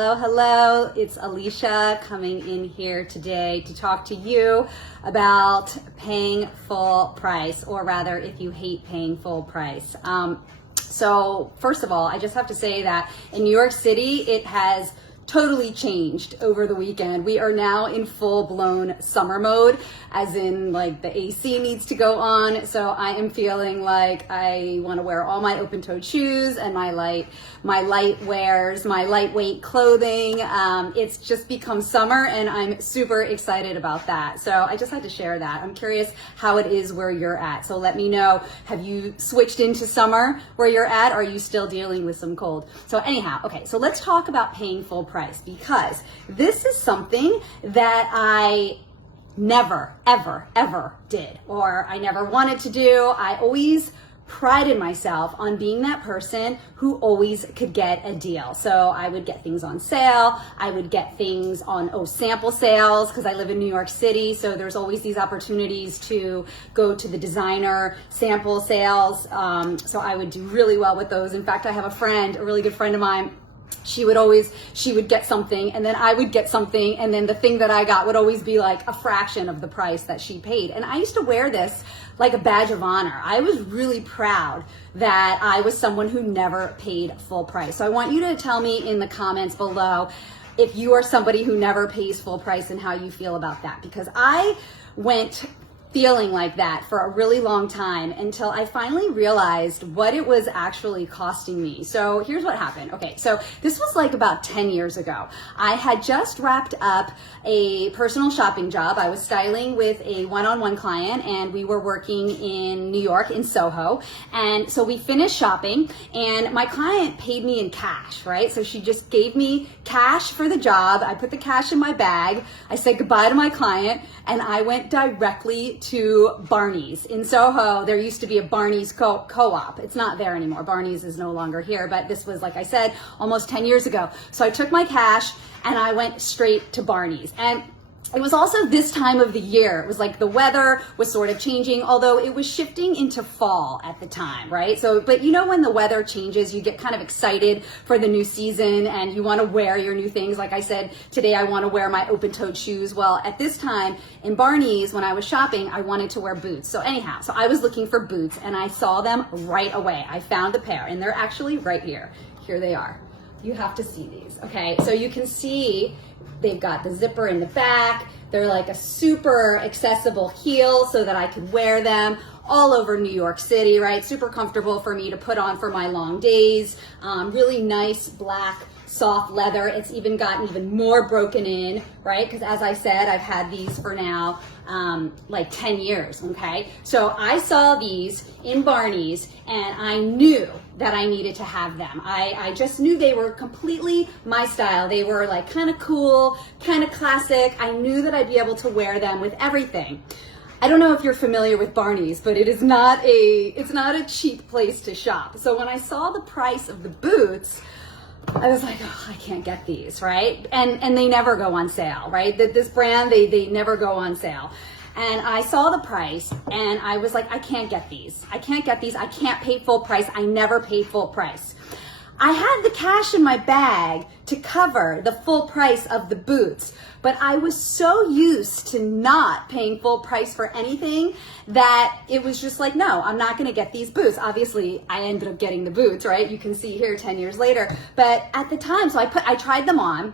Hello, hello, it's Elysha coming in here today to talk to you about paying full price, or rather if you hate paying full price. So first of all, I just have to say that in New York City, it has totally changed over the weekend. We are now in full-blown summer mode, as in like the AC needs to go on. So I am feeling like I want to wear all my open-toed shoes and my light wears, my lightweight clothing. It's just become summer and I'm super excited about that. So I just had to share that. I'm curious how it is where you're at. So let me know, have you switched into summer where you're at? Or are you still dealing with some cold? So anyhow, okay, so let's talk about paying full price, because this is something that I never, ever did, or I never wanted to do. I always prided myself on being that person who always could get a deal. So I would get things on sale. I would get things on sample sales, because I live in New York City. So there's always these opportunities to go to the designer sample sales. So I would do really well with those. In fact, I have a really good friend of mine. She would get something and then I would get something, and then the thing that I got would always be like a fraction of the price that she paid. And I used to wear this like a badge of honor. I was really proud that I was someone who never paid full price. So I want you to tell me in the comments below if you are somebody who never pays full price and how you feel about that, because I went feeling like that for a really long time until I finally realized what it was actually costing me. So here's what happened. Okay, so this was like about 10 years ago. I had just wrapped up a personal shopping job. I was styling with a one-on-one client, and we were working in New York in Soho. And so we finished shopping and my client paid me in cash, right? So she just gave me cash for the job. I put the cash in my bag. I said goodbye to my client and I went directly to Barney's in Soho. There used to be a Barney's co-op. It's not there anymore. Barney's is no longer here, but this was, like I said, almost 10 years ago. So I took my cash and I went straight to Barney's. And it was also this time of the year. It was like the weather was sort of changing, although it was shifting into fall at the time, right? So, but you know, when the weather changes, you get kind of excited for the new season and you want to wear your new things. Like I said, today I want to wear my open-toed shoes. Well, at this time in Barney's, when I was shopping, I wanted to wear boots. So anyhow, so I was looking for boots and I saw them right away. I found a pair and they're actually right here. Here they are. You have to see these, okay? So you can see they've got the zipper in the back. They're like a super accessible heel so that I could wear them all over New York City, right? Super comfortable for me to put on for my long days. Really nice black soft leather. It's even gotten even more broken in, right? Because as I said, I've had these for now like 10 years, okay? So I saw these in Barney's and I knew that I needed to have them. I just knew they were completely my style. They were like kind of cool, kind of classic. I knew that I'd be able to wear them with everything. I don't know if you're familiar with Barney's, but it's not a cheap place to shop. So when I saw the price of the boots, I was like, oh, I can't get these, right? And they never go on sale, right? This brand, they never go on sale. And I saw the price and I was like, I can't get these. I can't get these. I can't pay full price. I never pay full price. I had the cash in my bag to cover the full price of the boots, but I was so used to not paying full price for anything that it was just like, no, I'm not gonna get these boots. Obviously, I ended up getting the boots, right? You can see here 10 years later. But at the time, so I tried them on,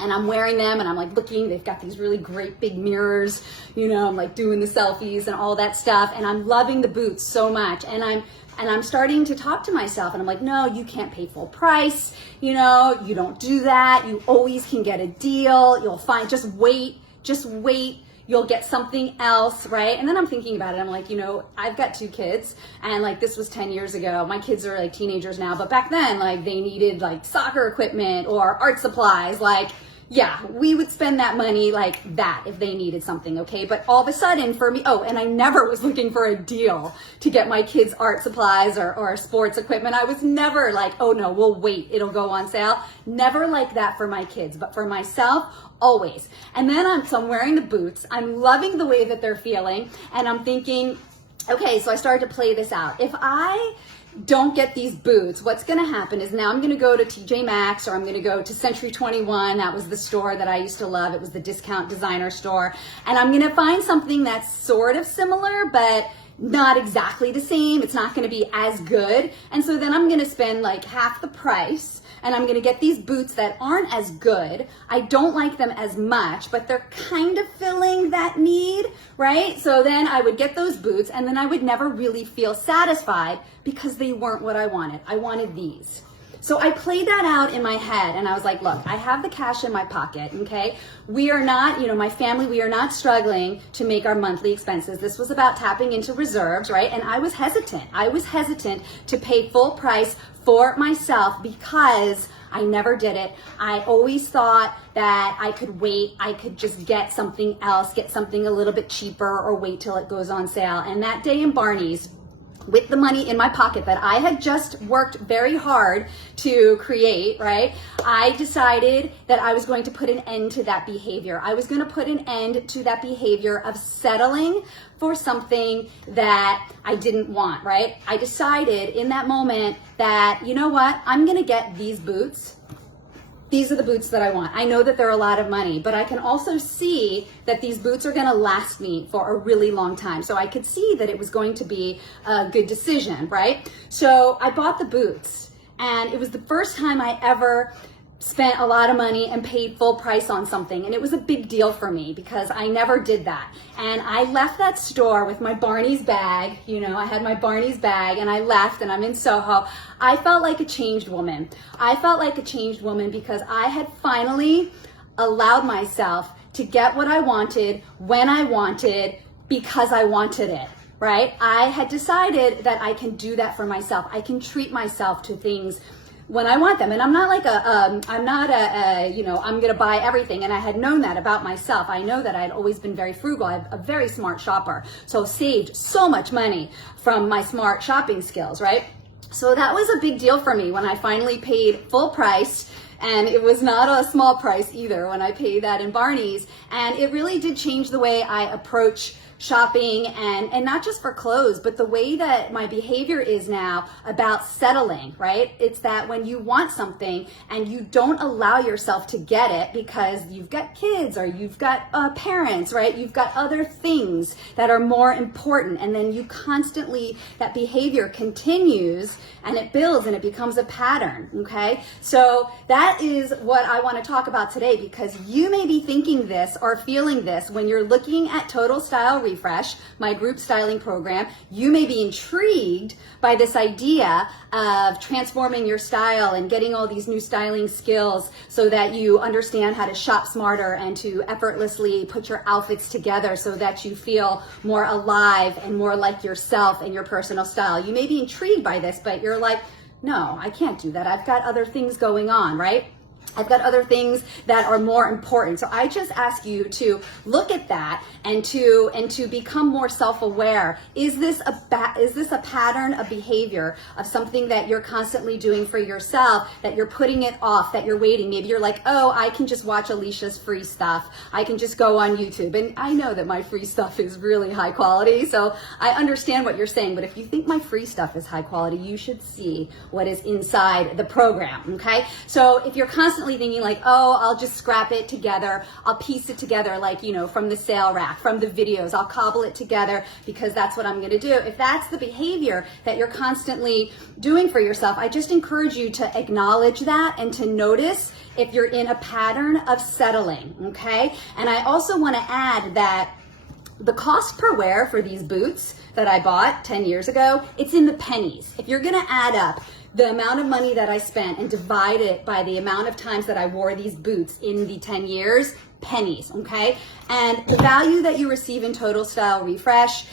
and I'm wearing them and I'm like looking, they've got these really great big mirrors, you know, I'm like doing the selfies and all that stuff. And I'm loving the boots so much. And I'm starting to talk to myself and I'm like, no, you can't pay full price. You know, you don't do that. You always can get a deal. You'll find, just wait. You'll get something else, right? And then I'm thinking about it. I'm like, you know, I've got 2 kids and like this was 10 years ago. My kids are like teenagers now, but back then, like they needed like soccer equipment or art supplies. Like, yeah, we would spend that money like that if they needed something, okay? But all of a sudden for me, oh, and I never was looking for a deal to get my kids art supplies or sports equipment. I was never like, oh no, we'll wait, it'll go on sale. Never like that for my kids, but for myself, always. And then I'm wearing the boots. I'm loving the way that they're feeling. And I'm thinking, okay, so I started to play this out. If I don't get these boots, what's going to happen is now I'm going to go to TJ Maxx, or I'm going to go to Century 21. That was the store that I used to love. It was the discount designer store. And I'm going to find something that's sort of similar, but not exactly the same. It's not going to be as good. And so then I'm going to spend like half the price, and I'm going to get these boots that aren't as good. I don't like them as much, but they're kind of filling that need, right? So then I would get those boots, and then I would never really feel satisfied because they weren't what I wanted. I wanted these. So I played that out in my head, and I was like, look, I have the cash in my pocket, okay? We are not, my family, we are not struggling to make our monthly expenses. This was about tapping into reserves, right? And I was hesitant. I was hesitant to pay full price for myself because I never did it. I always thought that I could wait. I could just get something else, get something a little bit cheaper, or wait till it goes on sale. And that day in Barney's, with the money in my pocket that I had just worked very hard to create, right? I decided that I was going to put an end to that behavior. I was going to put an end to that behavior of settling for something that I didn't want, right? I decided in that moment that, you know what? I'm going to get these boots. These are the boots that I want. I know that they're a lot of money, but I can also see that these boots are going to last me for a really long time. So I could see that it was going to be a good decision, right? So I bought the boots, and it was the first time I ever spent a lot of money and paid full price on something. And it was a big deal for me because I never did that. And I left that store with my Barney's bag. I had my Barney's bag, and I left, and I'm in Soho. I felt like a changed woman. I felt like a changed woman because I had finally allowed myself to get what I wanted when I wanted because I wanted it. Right? I had decided that I can do that for myself. I can treat myself to things when I want them. And I'm not like I'm going to buy everything. And I had known that about myself. I know that I had always been very frugal. I'm a very smart shopper. So saved so much money from my smart shopping skills, right? So that was a big deal for me when I finally paid full price. And it was not a small price either when I paid that in Barney's. And it really did change the way I approach shopping, and not just for clothes, but the way that my behavior is now about settling, right? It's that when you want something and you don't allow yourself to get it because you've got kids or you've got parents, right? You've got other things that are more important, and then you constantly, that behavior continues and it builds and it becomes a pattern, okay? So that is what I want to talk about today, because you may be thinking this or feeling this when you're looking at Total Style Refresh, my group styling program. You may be intrigued by this idea of transforming your style and getting all these new styling skills so that you understand how to shop smarter and to effortlessly put your outfits together so that you feel more alive and more like yourself and your personal style. You may be intrigued by this, but you're like, no, I can't do that. I've got other things going on, right? I've got other things that are more important. So I just ask you to look at that and to become more self-aware. Is this a pattern of behavior of something that you're constantly doing for yourself, that you're putting it off, that you're waiting? Maybe you're like, oh, I can just watch Alysha's free stuff. I can just go on YouTube. And I know that my free stuff is really high quality, so I understand what you're saying. But if you think my free stuff is high quality, you should see what is inside the program, okay? So if you're constantly thinking like, oh, I'll just scrap it together, I'll piece it together, like, from the sale rack, from the videos, I'll cobble it together because that's what I'm going to do. If that's the behavior that you're constantly doing for yourself, I just encourage you to acknowledge that and to notice if you're in a pattern of settling, okay? And I also want to add that the cost per wear for these boots that I bought 10 years ago, it's in the pennies. If you're going to add up the amount of money that I spent and divide it by the amount of times that I wore these boots in the 10 years, pennies, okay? And the value that you receive in Total Style Refresh,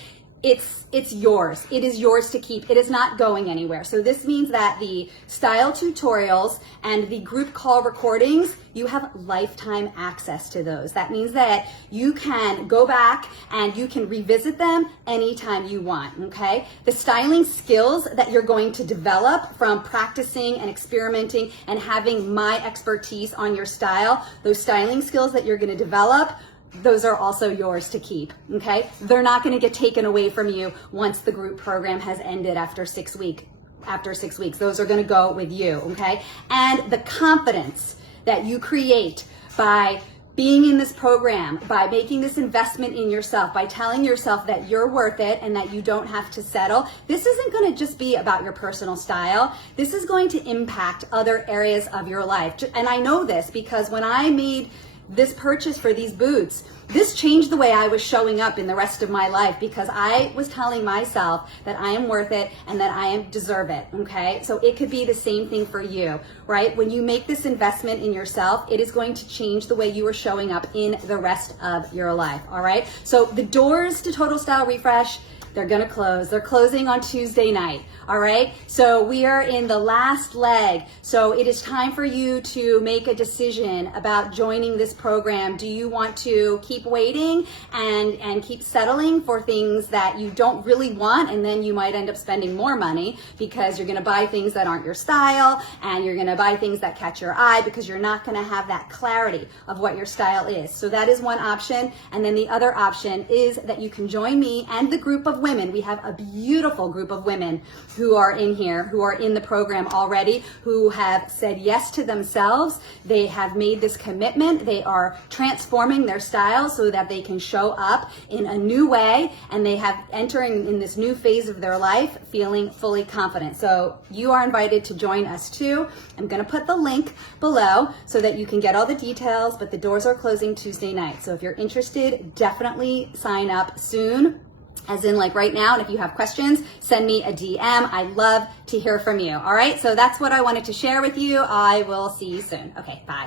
it's yours. It is yours to keep. It is not going anywhere. So this means that the style tutorials and the group call recordings, you have lifetime access to those. That means that you can go back and you can revisit them anytime you want, okay? The styling skills that you're going to develop from practicing and experimenting and having my expertise on your style, those styling skills that you're going to develop, those are also yours to keep, okay? They're not going to get taken away from you once the group program has ended after 6 weeks. after 6 weeks. Those are going to go with you, okay? And the confidence that you create by being in this program, by making this investment in yourself, by telling yourself that you're worth it and that you don't have to settle. This isn't going to just be about your personal style. This is going to impact other areas of your life. And I know this because when I made this purchase for these boots, this changed the way I was showing up in the rest of my life, because I was telling myself that I am worth it and that I deserve it, okay? So it could be the same thing for you, right? When you make this investment in yourself, it is going to change the way you are showing up in the rest of your life, all right? So the doors to Total Style Refresh, they're gonna close. They're closing on Tuesday night, all right? So we are in the last leg. So it is time for you to make a decision about joining this program. Do you want to keep waiting and keep settling for things that you don't really want, and then you might end up spending more money because you're gonna buy things that aren't your style, and you're gonna buy things that catch your eye because you're not gonna have that clarity of what your style is. So that is one option. And then the other option is that you can join me and the group of women. We have a beautiful group of women who are in here, who are in the program already, who have said yes to themselves. They have made this commitment. They are transforming their style so that they can show up in a new way, and they have entering in this new phase of their life feeling fully confident. So you are invited to join us too. I'm going to put the link below so that you can get all the details, but the doors are closing Tuesday night. So if you're interested, definitely sign up soon. As in like right now, and if you have questions, send me a DM. I love to hear from you. All right, so that's what I wanted to share with you. I will see you soon. Okay, bye.